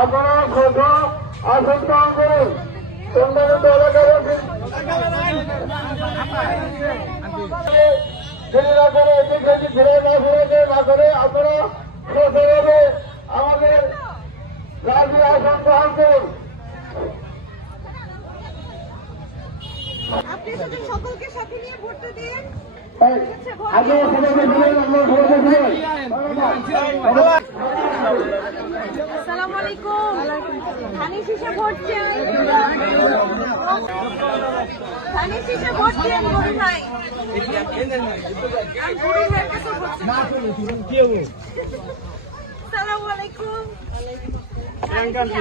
আপনারা প্রথম আসন করুন। যদি না করে এদিক সেদিক ঘুরে না ঘুরে না করে আপনারা সোজাভাবে আমাদের রাজি আসন গ্রহণ করুন সকলকে সাথে নিয়ে ভোটটা দিন আগে সবাইকে দিলেন আপনারা সবাইকে দিলেন আসসালামু আলাইকুম। ধানি শীষে ভোট চাই ধানি শীষে ভোট চাই গরু ভাই আমি গরু ভাইয়ের কাছে ভোট চাই। আসসালামু আলাইকুম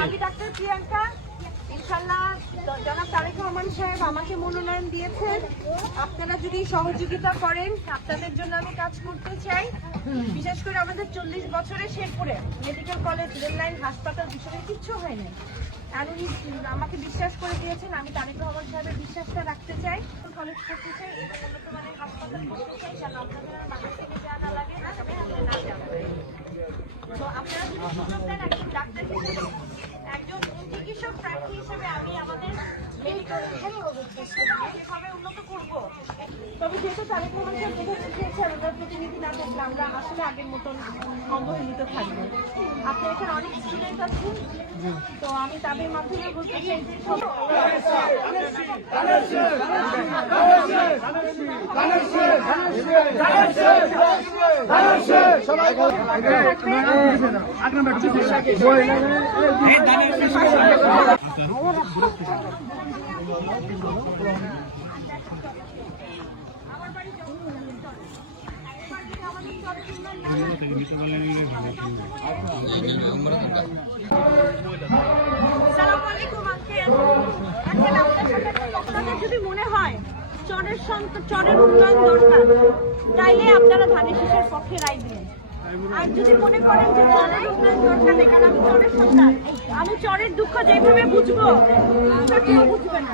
আমি ডাক্তার প্রিয়াঙ্কা। ইনশাল্লাহ জনাব তারেক রহমান সাহেব আমাকে মনোনয়ন দিয়েছেন। আপনারা যদি সহযোগিতা করেন আপনাদের জন্য আমি কাজ করতে চাই। বিশেষ করে আমাদের চল্লিশ বছরের শেরপুরে মেডিকেল কলেজ রেল লাইন হাসপাতাল বিষয়ে কিচ্ছু হয়নি আর আমাকে বিশ্বাস করে দিয়েছেন, আমি তারেক রহমান সাহেবের বিশ্বাসটা রাখতে চাই কলেজ করতে চাই হাসপাতাল চাই আপনাদের থেকে যা লাগে না না। তো আপনারা যদি দেন, একজন চিকিৎসক প্রার্থী হিসেবে আমি আমাদের মেডিকেল তারেক রহমান সাহেব বোঝাতে চেয়েছেন ওনার প্রতিনিধি না থাকলে আমরা আসলে আগের মতন অবহেলিত থাকব আপনার এখানে অনেক স্টুডেন্ট আছেন তো আমি তাদের মাধ্যমে বলতে চাই যে সব- সালাম আলাইকুম আঙ্কেল আঙ্কেল আপনার সাথে আপনাদের যদি মনে হয় চরের চরের উন্নয়ন দরকার, তাইলে আপনারা ধানের শীষের পক্ষে রায় আর যদি মনে করেন যে চরের উন্নয়ন দরকার কারণ আমি চরের সন্তান। আমি চরের দুঃখ যেভাবে বুঝব বুঝবে না।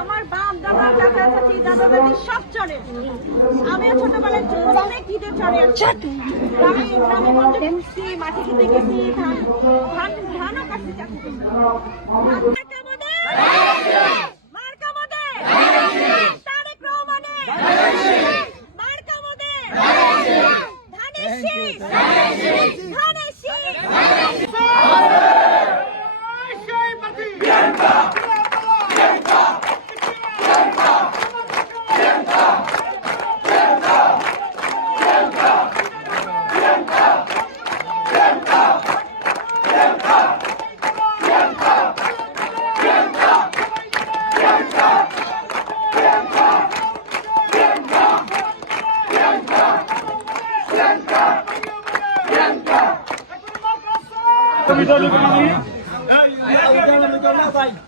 আমার বাপ, দাদা কাকা চাচি, দাদা, দাদি সব চরে। আমিও ছোটবেলায় অনেক ঈদের চরে আছি গ্রামে খেতে গেছি, ধান! এই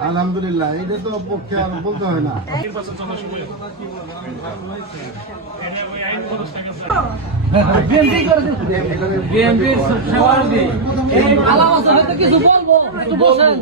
আলহামদুলিল্লাহ এটা তো পক্ষে আর বলতে হয় না। কিছু বলব একটু বসেন।